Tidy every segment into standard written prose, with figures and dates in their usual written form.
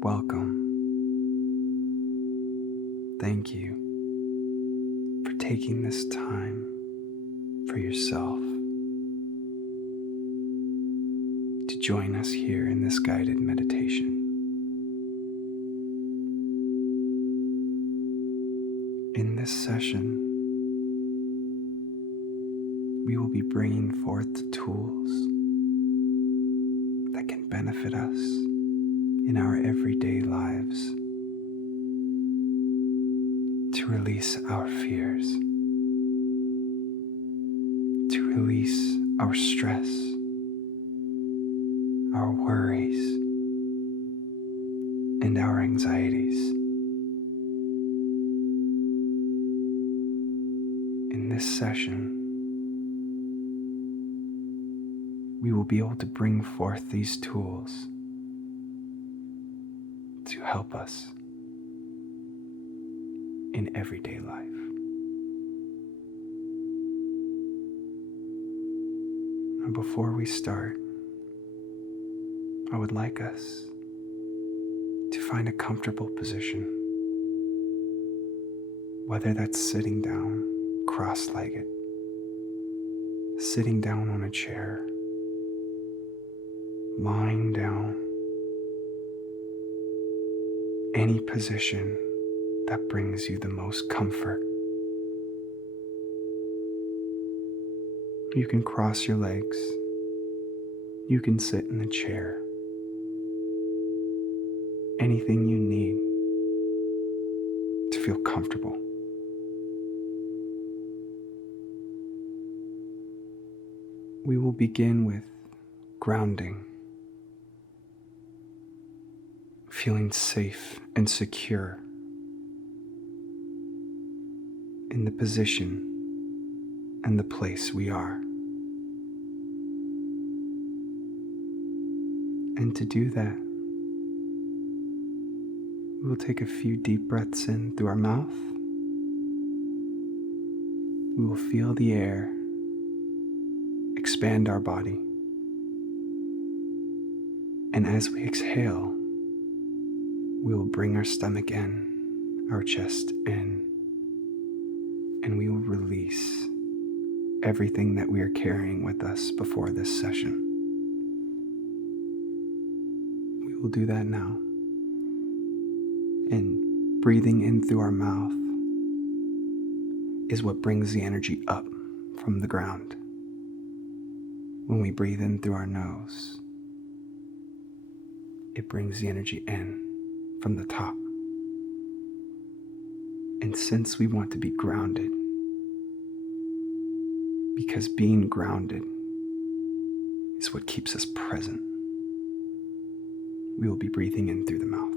Welcome. Thank you for taking this time for yourself to join us here in this guided meditation. In this session, we will be bringing forth the tools that can benefit us in our everyday lives to release our fears, to release our stress, our worries, and our anxieties. In this session, we will be able to bring forth these tools to help us in everyday life. Now, before we start, I would like us to find a comfortable position, whether that's sitting down, cross-legged, sitting down on a chair, lying down, any position that brings you the most comfort. You can cross your legs, you can sit in the chair, anything you need to feel comfortable. We will begin with grounding, feeling safe and secure in the position and the place we are. And to do that, we will take a few deep breaths in through our mouth. We will feel the air expand our body. And as we exhale, we will bring our stomach in, our chest in, and we will release everything that we are carrying with us before this session. We will do that now. And breathing in through our mouth is what brings the energy up from the ground. When we breathe in through our nose, it brings the energy in from the top. And since we want to be grounded, because being grounded is what keeps us present, we will be breathing in through the mouth.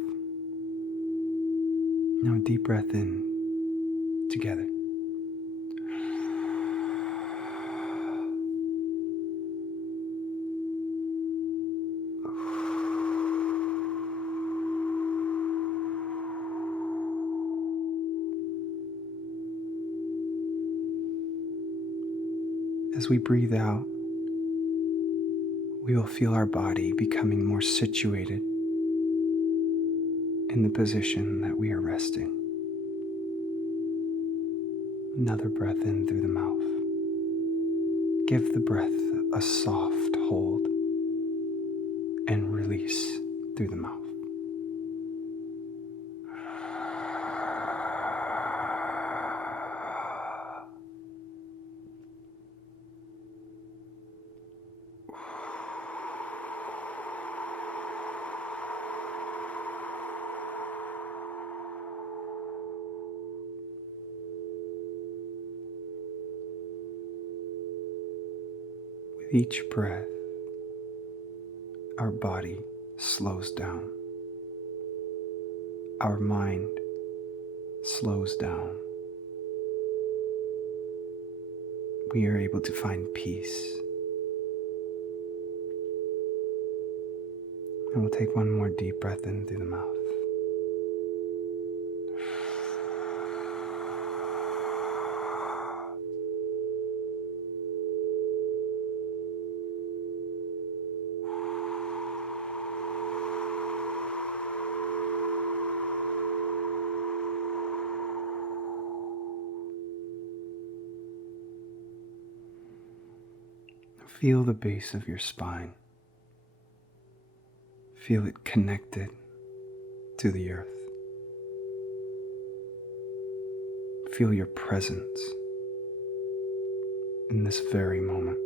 Now a deep breath in together. As we breathe out, we will feel our body becoming more situated in the position that we are resting. Another breath in through the mouth. Give the breath a soft hold and release through the mouth. With each breath, our body slows down. Our mind slows down. We are able to find peace. And we'll take one more deep breath in through the mouth. Feel the base of your spine. Feel it connected to the earth. Feel your presence in this very moment.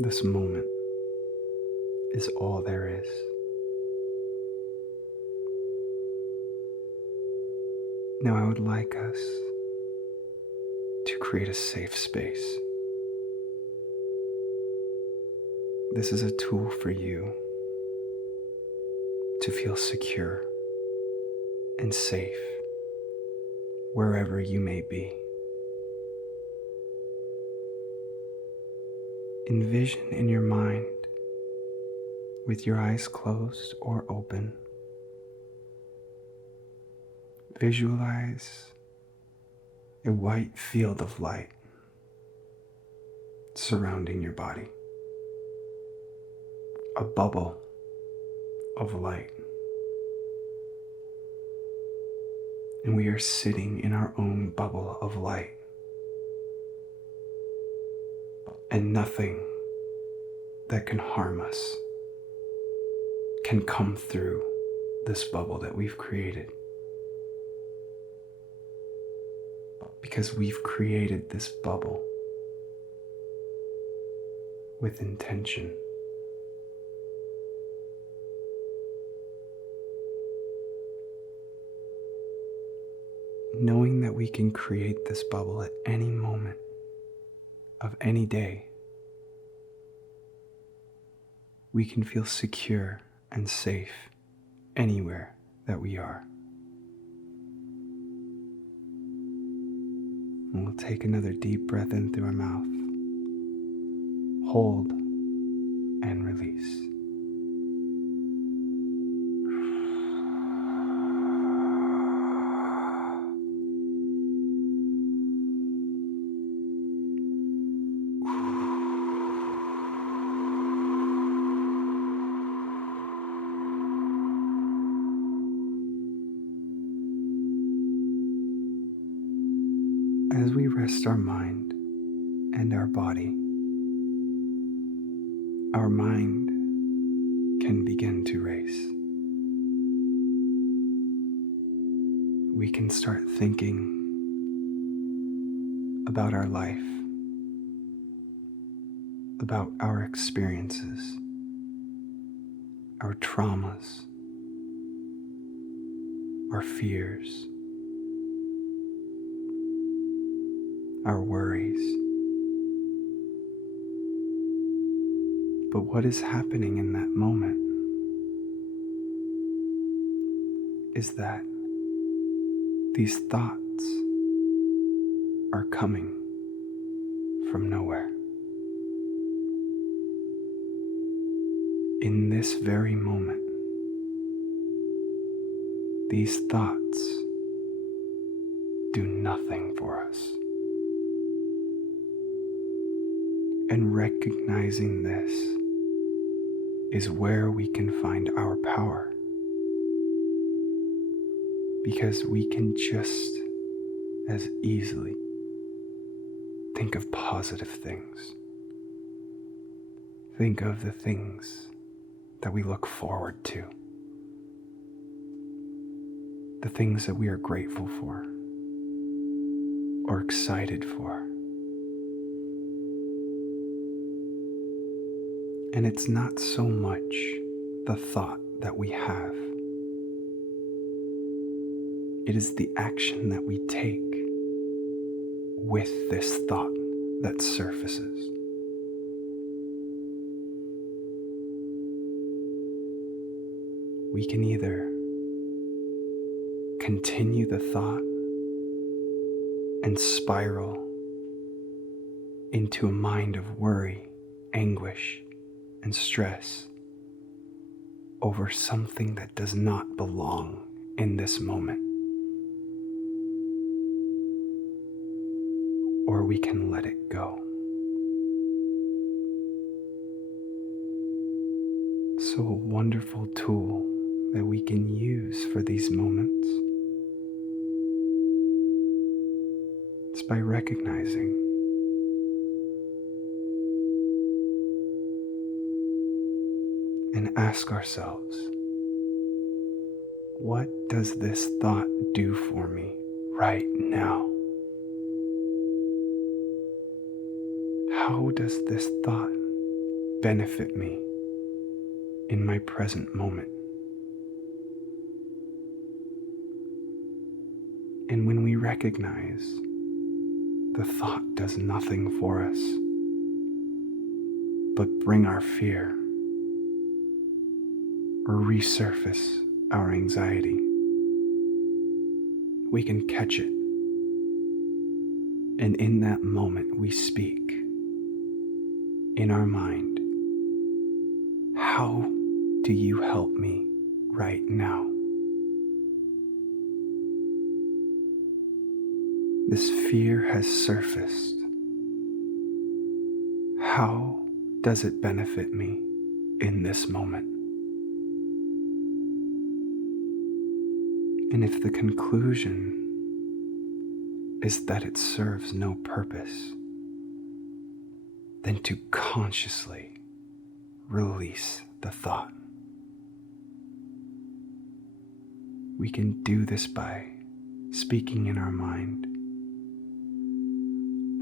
This moment is all there is. Now I would like us to create a safe space. This is a tool for you to feel secure and safe wherever you may be. Envision in your mind, with your eyes closed or open, visualize a white field of light surrounding your body, a bubble of light. And we are sitting in our own bubble of light. And nothing that can harm us can come through this bubble that we've created. Because we've created this bubble with intention. Knowing that we can create this bubble at any moment of any day, we can feel secure and safe anywhere that we are. And we'll take another deep breath in through our mouth. Hold and release. As we rest our mind and our body, our mind can begin to race. We can start thinking about our life, about our experiences, our traumas, our fears, our worries. But what is happening in that moment is that these thoughts are coming from nowhere. In this very moment, these thoughts do nothing for us. And recognizing this is where we can find our power. Because we can just as easily think of positive things. Think of the things that we look forward to. The things that we are grateful for or excited for. And it's not so much the thought that we have. It is the action that we take with this thought that surfaces. We can either continue the thought and spiral into a mind of worry, anguish, and stress over something that does not belong in this moment. Or we can let it go. So a wonderful tool that we can use for these moments is by recognizing and ask ourselves, what does this thought do for me right now? How does this thought benefit me in my present moment? And when we recognize the thought does nothing for us but bring our fear or resurface our anxiety, we can catch it. And in that moment, we speak in our mind, how do you help me right now? This fear has surfaced. How does it benefit me in this moment? And if the conclusion is that it serves no purpose, then to consciously release the thought. We can do this by speaking in our mind.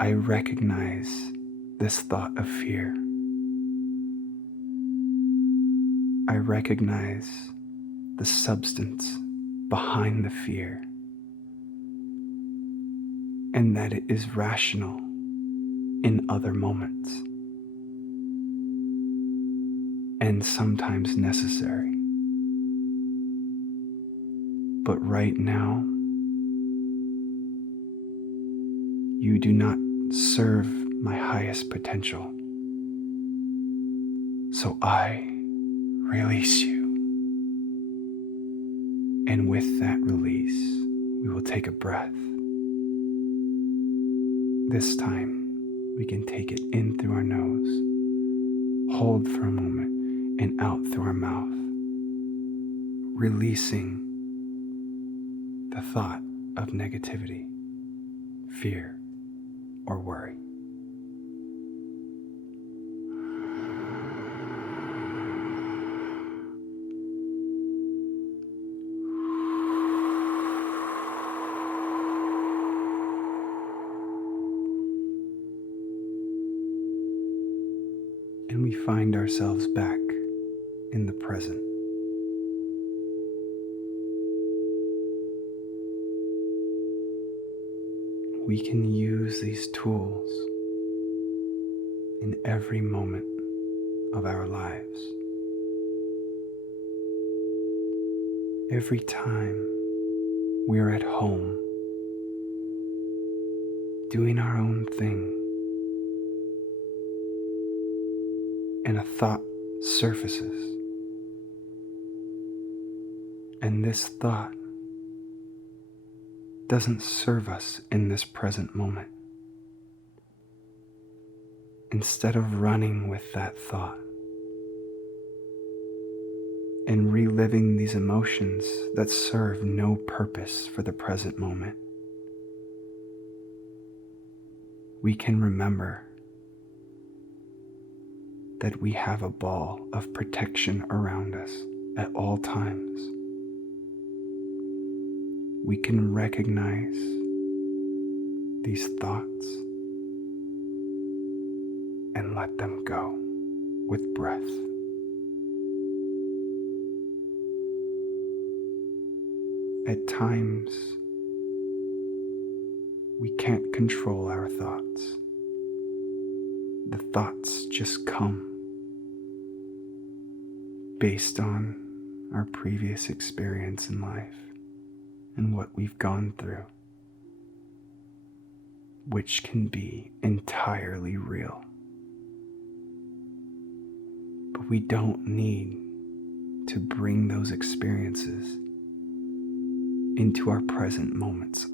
I recognize this thought of fear. I recognize the substance behind the fear, and that it is rational in other moments and sometimes necessary. But right now, you do not serve my highest potential. So I release you. And with that release, we will take a breath. This time, we can take it in through our nose, hold for a moment, and out through our mouth, releasing the thought of negativity, fear, or worry. And we find ourselves back in the present. We can use these tools in every moment of our lives. Every time we're at home, doing our own thing, and a thought surfaces, and this thought doesn't serve us in this present moment. Instead of running with that thought and reliving these emotions that serve no purpose for the present moment, we can remember that we have a ball of protection around us at all times. We can recognize these thoughts and let them go with breath. At times, we can't control our thoughts. The thoughts just come based on our previous experience in life and what we've gone through, which can be entirely real. But we don't need to bring those experiences into our present moments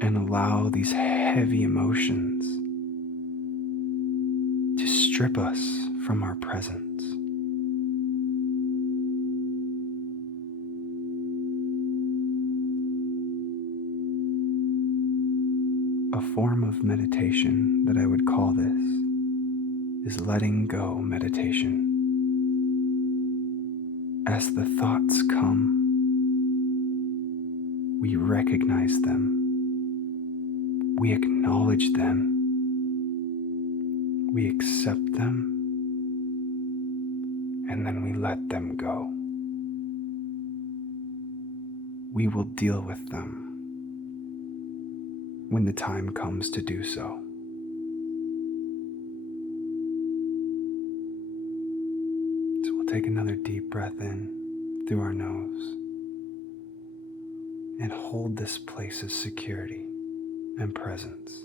and allow these heavy emotions to strip us from our presence. A form of meditation that I would call this is letting go meditation. As the thoughts come, we recognize them, we acknowledge them, we accept them, and then we let them go. We will deal with them when the time comes to do so. So we'll take another deep breath in through our nose and hold this place of security and presence.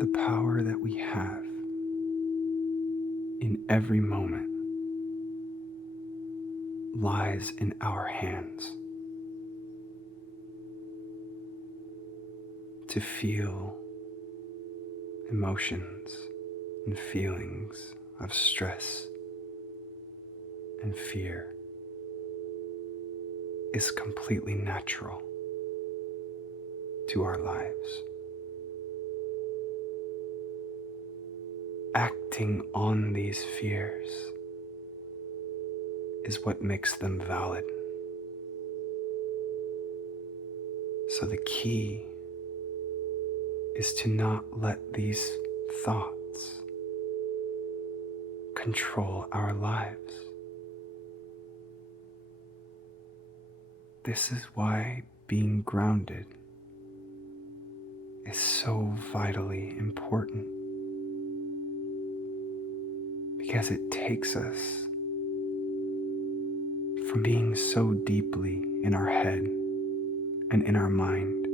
The power that we have in every moment lies in our hands. To feel emotions and feelings of stress and fear is completely natural to our lives. Acting on these fears is what makes them valid. So the key is to not let these thoughts control our lives. This is why being grounded is so vitally important. Because it takes us from being so deeply in our head and in our mind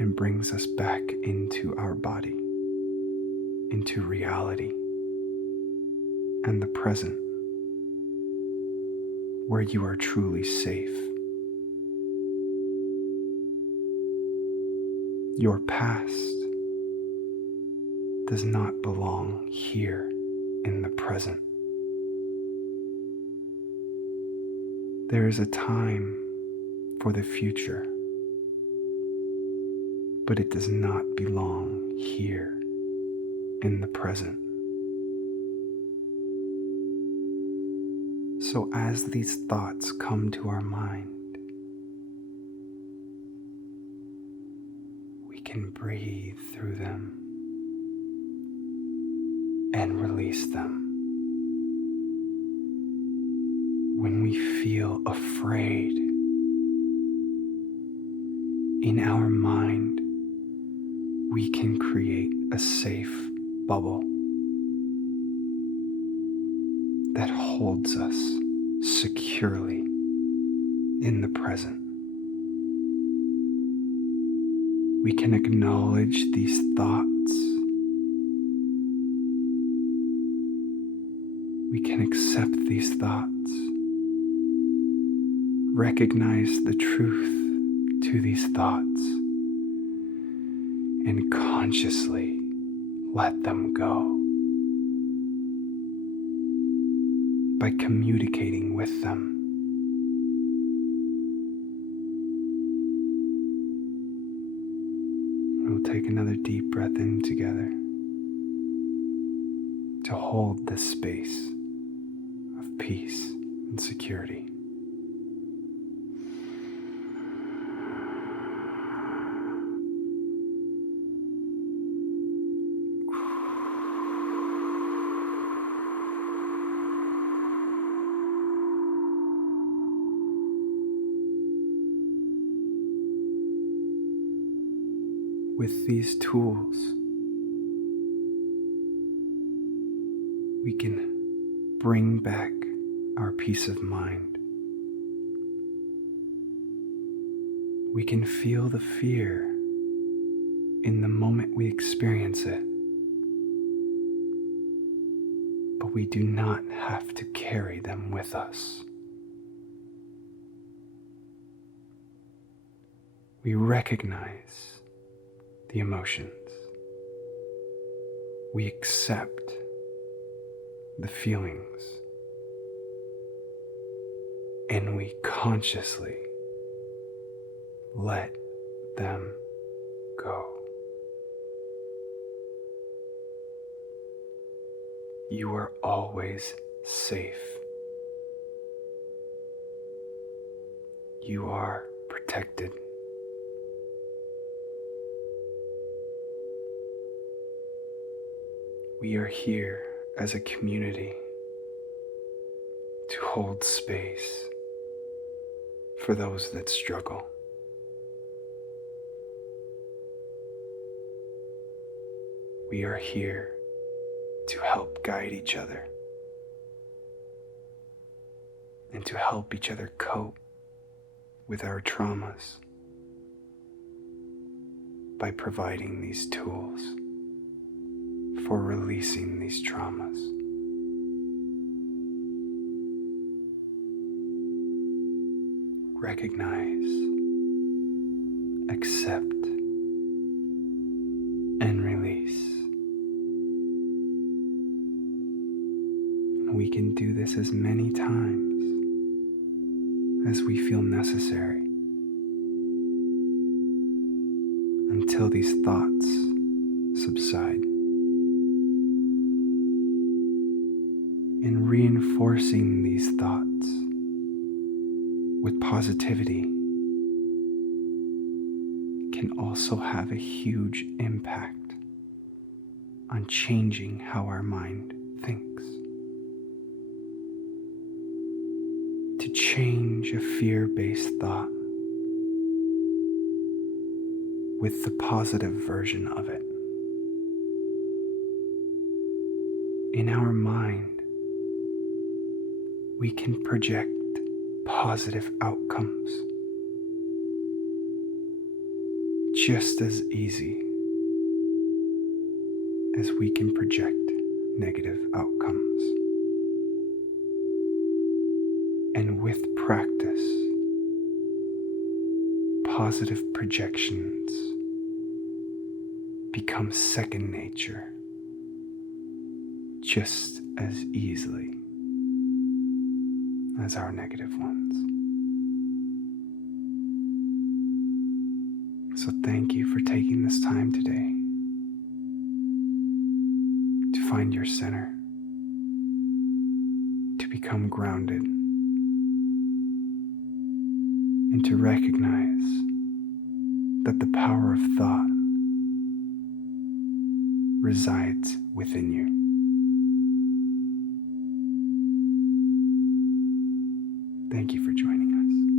and brings us back into our body, into reality and the present, where you are truly safe. Your past does not belong here in the present. There is a time for the future, but it does not belong here in the present. So as these thoughts come to our mind, we can breathe through them and release them. When we feel afraid in our mind, we can create a safe bubble that holds us securely in the present. We can acknowledge these thoughts. We can accept these thoughts, recognize the truth to these thoughts, and consciously let them go by communicating with them. We'll take another deep breath in together to hold this space of peace and security. With these tools, we can bring back our peace of mind. We can feel the fear in the moment we experience it. but we do not have to carry them with us. We recognize the emotions. We accept the feelings. And we consciously let them go. You are always safe. You are protected. We are here as a community to hold space for those that struggle. We are here to help guide each other and to help each other cope with our traumas by providing these tools for releasing these traumas. Recognize, accept, and release. We can do this as many times as we feel necessary until these thoughts subside. And reinforcing these thoughts with positivity can also have a huge impact on changing how our mind thinks. To change a fear-based thought with the positive version of it. In our mind, we can project positive outcomes just as easy as we can project negative outcomes. And with practice, positive projections become second nature just as easily as our negative ones. So thank you for taking this time today to find your center, to become grounded, and to recognize that the power of thought resides within you. Thank you for joining us.